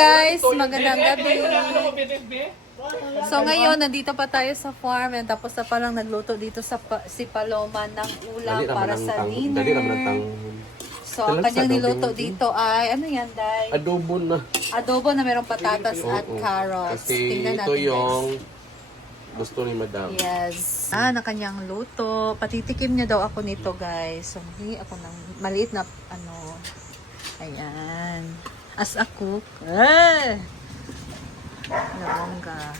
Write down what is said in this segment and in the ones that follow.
guys, magandang gabi. So ngayon, nandito pa tayo sa farm and tapos na palang nagluto dito si Paloma ng ulam para sa dinner. So ang kanyang niluto dito ay, ano yan, Day? Adobo na. Adobo na merong patatas at carrots. Kasi Tingnan ito natin, yung guys. gusto ni Madam. Yes. Na kanyang luto. Patitikim niya daw ako nito, guys. So, hindi ako ng maliit na, ano, ayan. As a cook. Nabongga.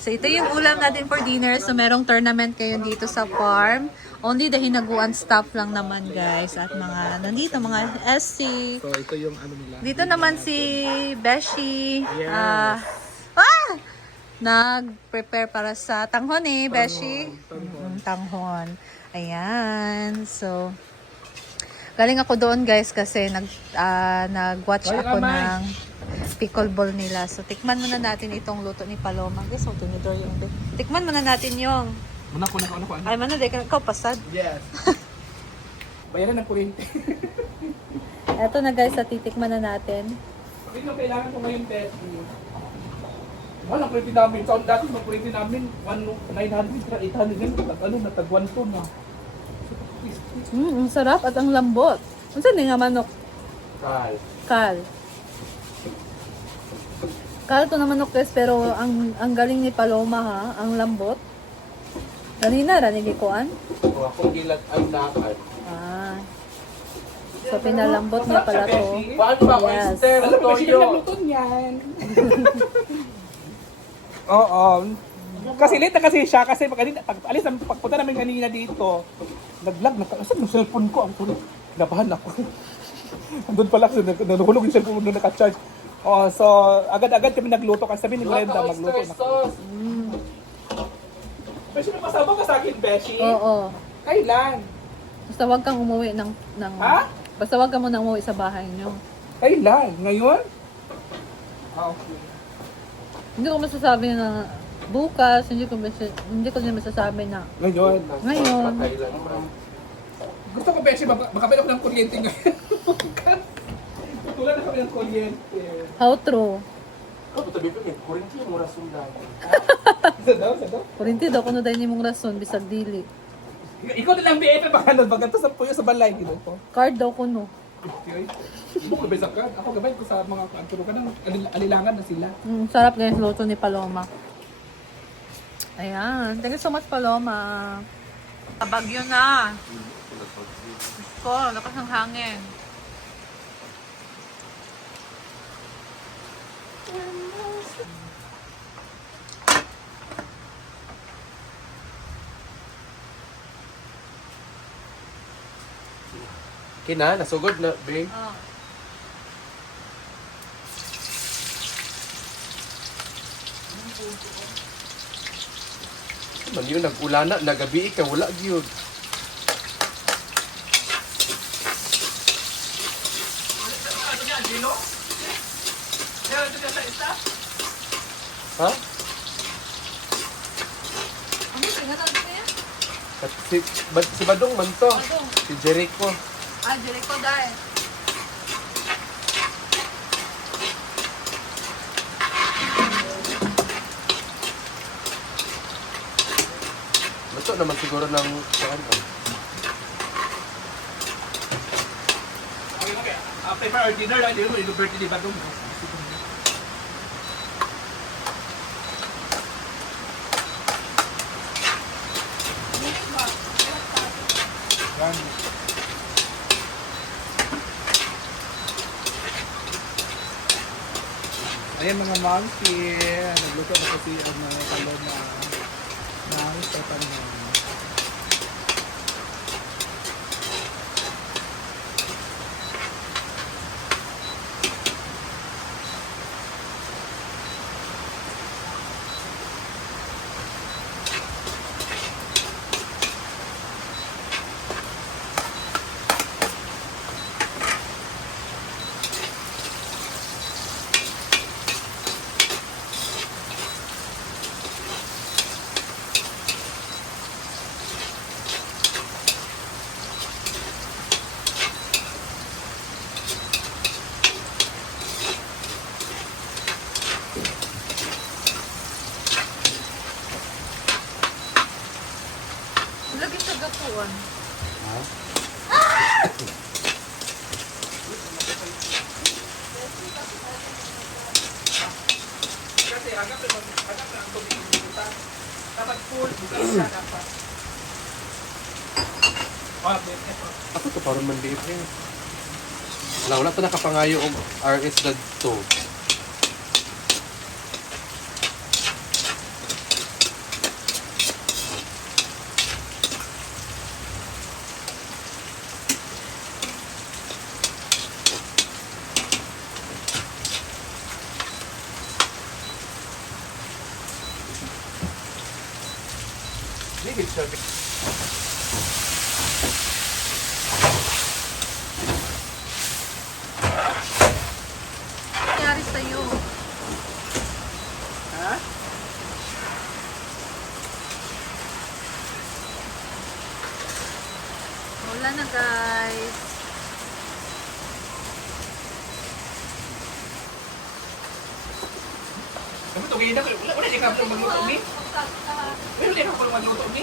So, ito yung ulam natin for dinner. So, merong tournament kayo dito sa farm. Only the hinaguan staff lang naman, guys. At mga, nandito, mga SC. So, ito yung ano nila. Dito naman si Beshi. Yes. Nag-prepare para sa tanghon Beshi. Tanghon. Ayan. So, galing ako doon, guys, kasi nag-watch ako ng pickleball nila. So, tikman muna natin itong luto ni Paloma. Guys, so, tinidor yung tikman muna natin yung Muna ko. ay, mano, ikaw pasad. Yes. Bayaran ng kuryente. Eto na, guys, sa titikman na natin. Hindi na kailangan ko ngayon test. Wala, ang kuryente namin. Taon dati, mag-kuryente namin, 900, 800 din. Natag 1 to na. Ang sarap at ang lambot. Ano saan nga manok? Kal. Kal to na manok, guys, pero ang galing ni Paloma, ha? Ang lambot. Kanina, ranilikuan? Kung akong gilat ay dapat. So, pinalambot niya pala to. Paano ba? Yes. Oyster, Alam mo, kasi toyo. nagluto niyan. Oo. Kasi late na kasi siya. Kasi alis ang pagpunta namin kanina dito. Nag-vlog na. Saan yung cellphone ko? Ang puno. Nabahan ako. Andun pala kasi nanuhulog yung cellphone doon naka-charge. So agad-agad kami nagluto kasi sabi ni Glenda magluto Oyster na. sauce. Beshi, may pasabog ka sa akin, Beshi? Oo. Kailan? Basta wag kang umuwi ng Ha? Basta wag ka muna umuwi sa bahay niyo. Kailan? Ngayon? Okay. Hindi ko masasabi na bukas, hindi ko din masasabi na Ngayon. ngayon. Kailan ba? Gusto ko, Beshi, makapit ako ng kuryente ngayon. Tutulan na kami ng kuryente. How true? Ikaw, patabi pa niya. Kurinti yung mura sundan. Isa daw? Kurinti daw kuno dahil nimong rason bisag dili. Ikaw na lang BF baka nun, baga to sa puyo sa balay gino ko. Card daw kuno. Okay. Hindi ko gabay sa card. Ako gabay ko sa mga anturo ka ng alilangan na sila. Sarap guys luto ni Paloma. Ayan, thank you so much Paloma. Bagyo na. Ko, lakas ng hangin. Kina, nasugod na, be. Oh. Man yun, nag-ulana, nagabi ka, wala yun. Ha? Ano tingnan niya? Si Badong man to. Badong. Si Jericho. Jericho dahil. Luto naman siguro ng saan ka. Okay. After our dinner, hindi ko birthday ba doon? Ayan mga monkey, nagluto na kasi ang mga Paloma ng tatanong. Lagi sa gapuan. Kasi agad na ang tubig pumunta. Dapat full, bukas siya dapat. Ako to parang mandiip eh. Wala to nakapangayo og RS dagto. Hindi siya. Nangyari sa'yo. Ha? Wala na guys. Kamu to gina ko. Wala di ka magluto ni. Wala di ka magluto ni.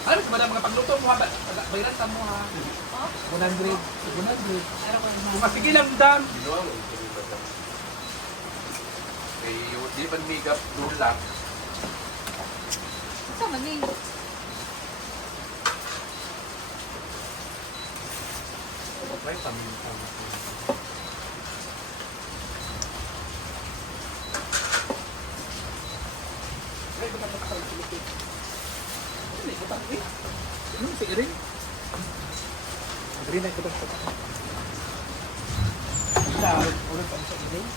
Ano ba mga pagluto mo ha? Bayaran ta mo ha. 100. 100. Kung sige lang dan. Ginawa mo ito ba ta? Kay di man makeup dulak. Saan man eh? Try kami. Ay, ba ka nakakalimutan? Ano ko tang eh? Ano si Iring? Iring na ko tang. Ulit pa sa Iring.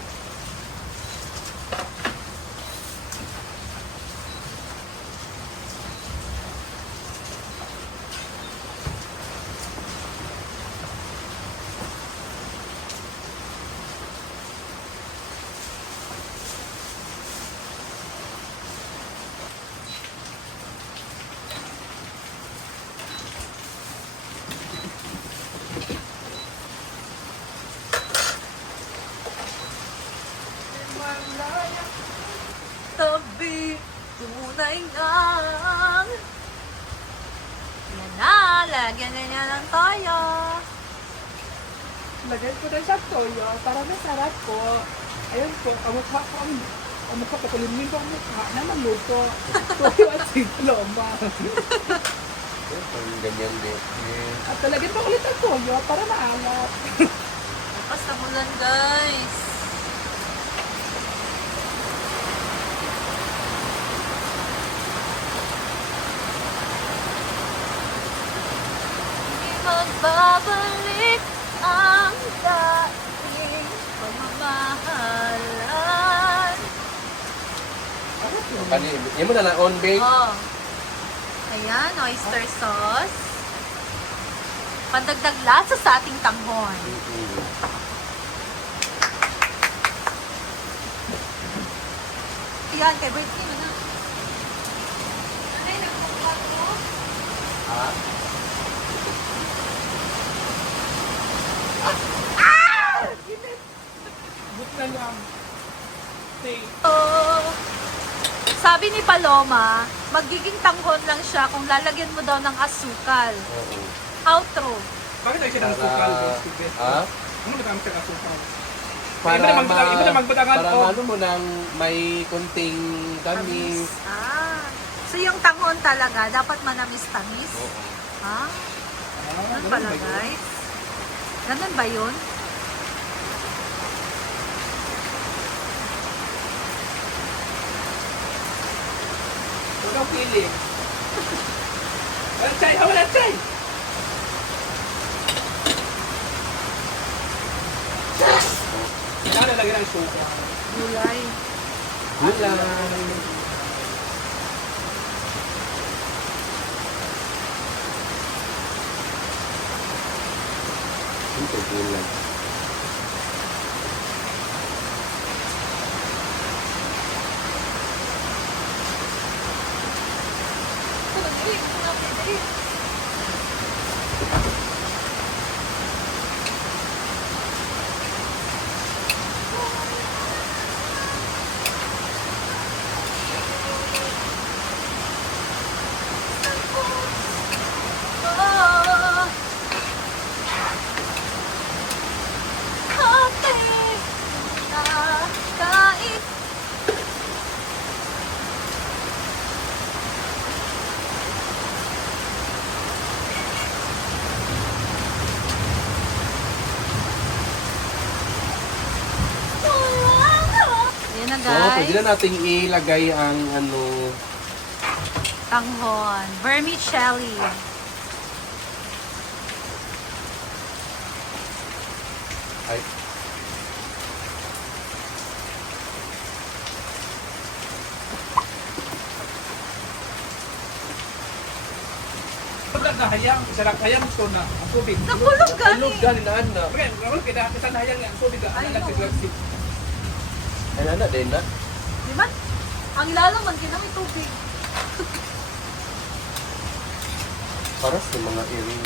Tabi, tunay lang. Yan na, lagyan na niya ng toyo. Lagyan ko na sa toyo para masarap po. Ayun po, kamukha ko ang mukha ko, kulimin ko ang mukha na maluto. Toyo at sigloma. Parang ganyan din. At talagyan pa ulit ang toyo para maalat. Basta mulan guys. Hindi magbabalik ang dating pagmamahalan. Kani, yan mo na lang on bake. Oh. Ayan, oyster sauce. Pandagdag lasa sa ating tanghon. Ayan, kay Brittany mo na. Nanay, nagpaplat mo? Ha? But na lang. Say, Oh. Sabi ni Paloma, magiging tanghon lang siya kung lalagyan mo daw ng asukal. Oo. How true? Bakit tayo siya ng sukal? Best? Ha? Ano na kami siya ng sukal? Para Iba na magbatangan para ko. ano mo nang may konting tamis. Ah. So yung tanghon talaga, dapat manamis-tamis? Oo. Ha? Ganun pala guys. Ganun ba yun? Huwag kang pili. Walang chay! Walang chay! Kailangan na lagyan ng suka. Gulay. Gulay. Ito gulay. guys. Pwede na nating ilagay ang ano, Tanghon. Vermicelli. ay, Pagkat na hayang, isa lang hayang ito na ang tubig. Nakulog gani. tulog gani na na. Okay, rawal kaya isa na hayang ang tubig. Ay, Ano lang no. si Ay na din na. Di ba? Ang lalaman, kinang tubig. Para sa mga earring.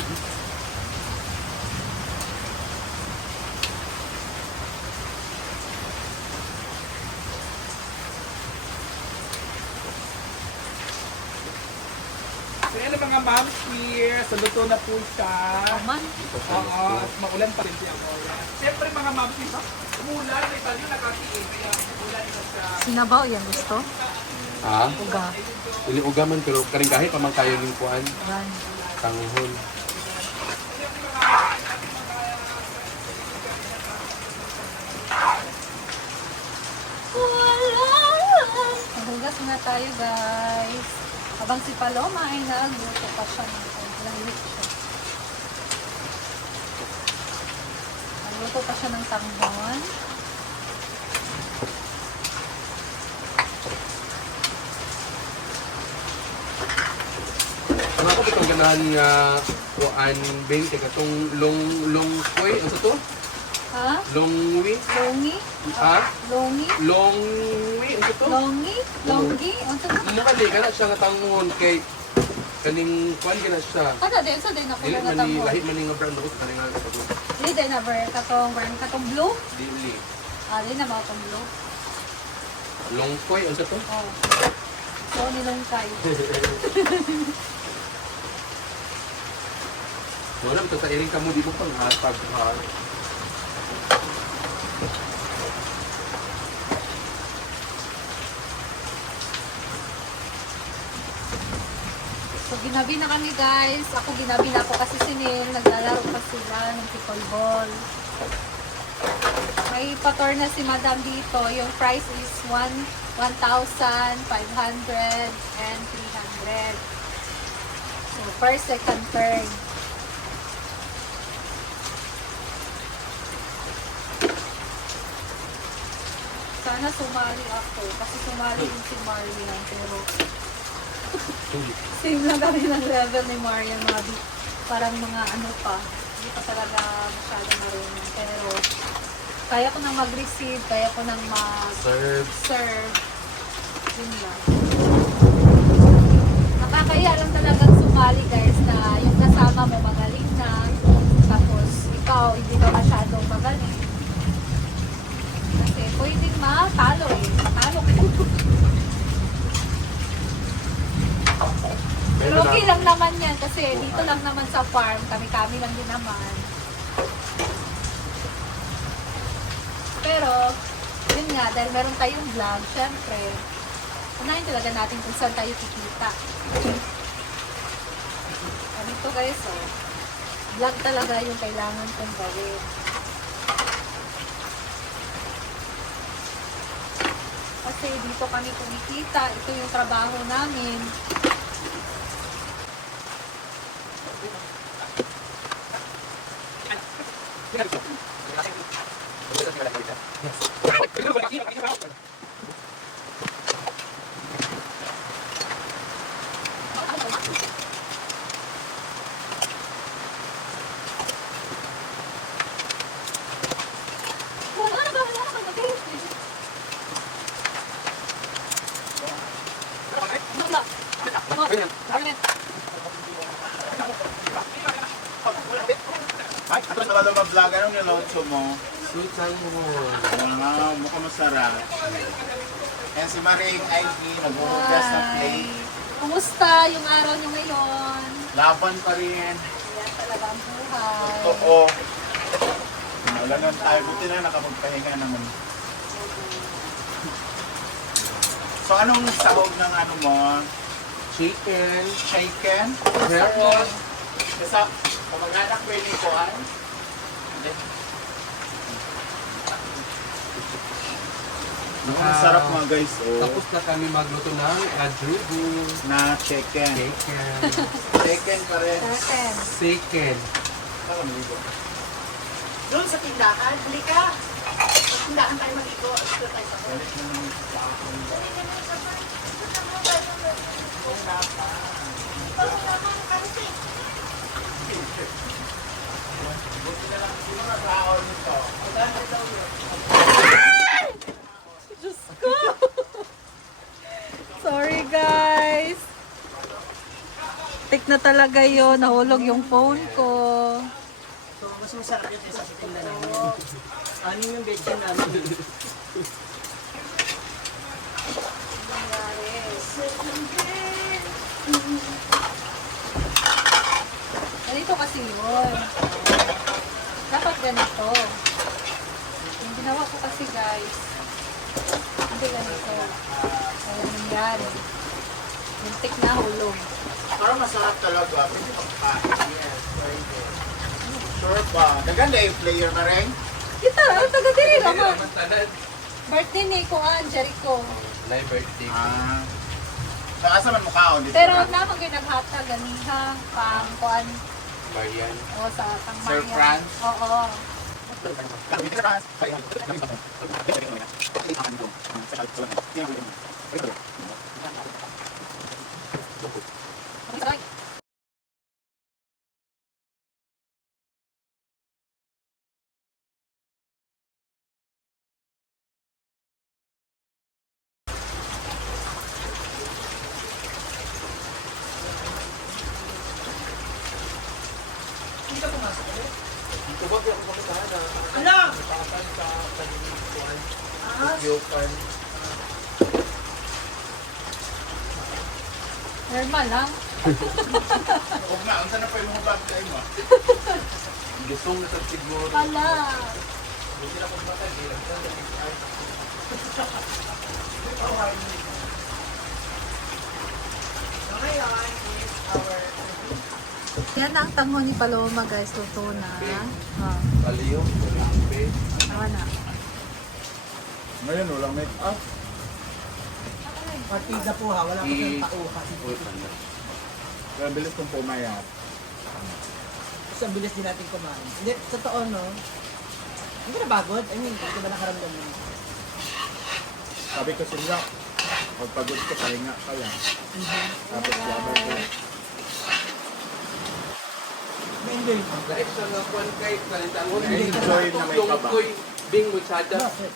So yan ang mga moms here. So luto na po siya. Man. Oo, at maulan pa rin siya mo. Siyempre mga moms here, umulan, may bagyo nakatiin. Kaya umulan na siya. Sinabaw yan gusto. Ha? Uga. Ili ugaman pero karing kahit pa man kayo lingkuan. Yan. Tanghon. Mahugas muna tayo guys. Habang si Paloma ay nagluto pa siya ng nagluto siya. Nagluto pa siya ng tanghon. Ano ako itong ganahan nga kuan 20 katong long koy ano to? Ha? Longwi? Longi? Ha? Longi? Longwi ano to? Longi? Longi? Ano to? Ano kali kana siya nga tanghon kay kaning kuan gina siya. Kada din, so din ako Dili nga man ni tanghon. lahit man ni nga brand ako kaning nga sa Dili din na ver katong blue. dili. Ah, dili na ba katong blue? Long koy ano to? Oh. So nilungkay. Wala mo sa iring kamo di mo pang hatag ha. So ginabi na kami guys. Ako ginabi na ako kasi si Neil. Naglalaro pa sila ng pickleball. May pa-tour na si Madam dito. Yung price is 1,500 and 300. So first, second, third. Sana sumali ako. Kasi sumali din si Marian. Pero same lang kami ng level ni Marian. Parang mga ano pa. Hindi pa talaga masyado marunong. Pero kaya ko nang mag-receive. Kaya ko nang Serve. mag-serve. Yun lang. Nakakaya lang talagang sumali guys na yung kasama mo magaling na. Tapos ikaw hindi ka masyadong magaling. Kasi pwedeng matalo eh. Matalo ko. Pero okay lang naman yan kasi dito lang naman sa farm, kami-kami lang din naman. Pero, yun nga, dahil meron tayong vlog, syempre, unahin talaga natin kung saan tayo kikita. Ganito guys, oh. Vlog talaga yung kailangan kong gawin. Kasi dito kami kumikita, ito yung trabaho namin. Tapos wala mag-vlog, anong nilotso mo? Sweet tanghon. Mukhang masarap. Yan si Maring IG, nag-uugas na plate. Hi! Kumusta yung araw niyo ngayon? Laban pa rin. Ayan talaga ang buhay. Oo. Wala na tayo. Buti na nakapagpahinga naman. So anong sahog ng ano mo? Chicken. Chicken? Meron. Kasi kamag-anak ko yung ikuhan. Ang sarap mga guys. Oh. Tapos na kami magluto ng adobo. Na chicken. Chicken. Chicken pa rin. Chicken. Doon sa tindahan, huli ka. Sa tindahan tayo mag-igo. Dito tayo sa Sorry guys. Tik na talaga yun. Nahulog yung phone ko. So, mas masarap yun sa tindahan namin. Anim yung bedyan namin. Ganito kasi yun. Dapat ganito. Yung ginawa ko kasi guys. Hindi ganito. Ayan yan. Yung tik na hulog. Parang masarap talaga. Pwede pagkain. Yes. Sure ba? Naganda yung player na rin. Kita, ang taga-diri naman. Mantanan. Birthday ni Kuan, Jericho. Live birthday. Nakasa man mukhaon dito. Pero naman kayo naghata, ganiha, pang Kuan, Marian. o sa pang Sir Maria. Franz? Oo. Ano? Yokan. Normal lang. Huwag na, ang sana pa yung mga bag kayo mo. Gustong na sa siguro. Pala. Yan ang tango ni Paloma guys, luto na. Oh, Kaliyo. Lampe. tawa na. Ngayon, walang make up. Partida po ha, wala pa siyang tauhan. Uy, pala. Kaya bilis kong pumayat. Kasi ang bilis din natin kumain. Hindi, totoo no? Hindi ka nabagod? I mean, hindi ba nakaramdam mo? Sabi ko sila, pagpagod ko, pahinga ka lang. Tapos sabi ko, May-enjoy. Live sa nga kwan kay Kalitan mo. Enjoy na may kaba. Bing Muchada. Bakit?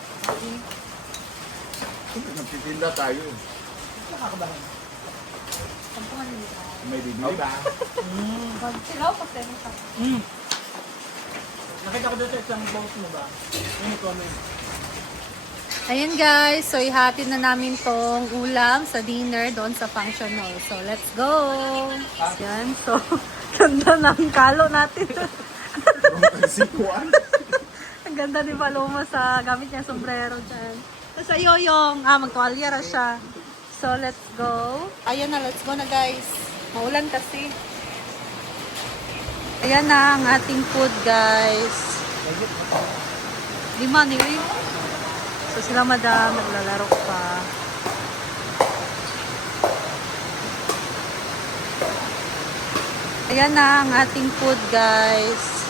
nagtitinda tayo. Nakakabahan. Tampungan nila. May bibili ba? Pag sila, pagteno ka. Nakita ko doon sa isang post mo ba? Yung comment. Ayun guys, so ihatid na namin tong ulam sa dinner doon sa function hall. So let's go! Yan, so ganda ng kalo natin. Sikuan. Ang ganda ni Paloma sa gamit niya sombrero dyan. Tapos sa yoyong, magtuwalya ra siya. So let's go. Ayan na, let's go na guys. Maulan kasi. Ayan na ang ating food guys. 5 nili. So sila madam, naglalaro pa. Ayan na ang ating food guys.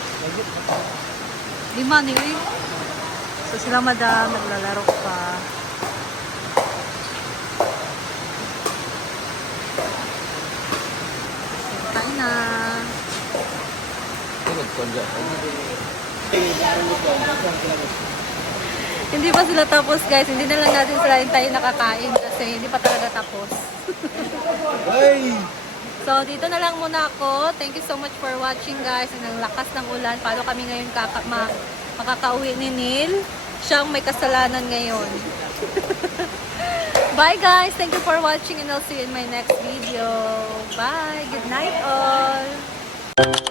5 nili. So sila madam, naglalaro pa. Kain na. Hindi pa sila tapos guys. Hindi na lang natin sila hintayin nakakain kasi hindi pa talaga tapos. So dito na lang muna ako. Thank you so much for watching guys. Ang lakas ng ulan. Paano kami ngayon makakauwi ni Neil? Siyang may kasalanan ngayon. Bye guys. Thank you for watching and I'll see you in my next video. Bye. Good night all.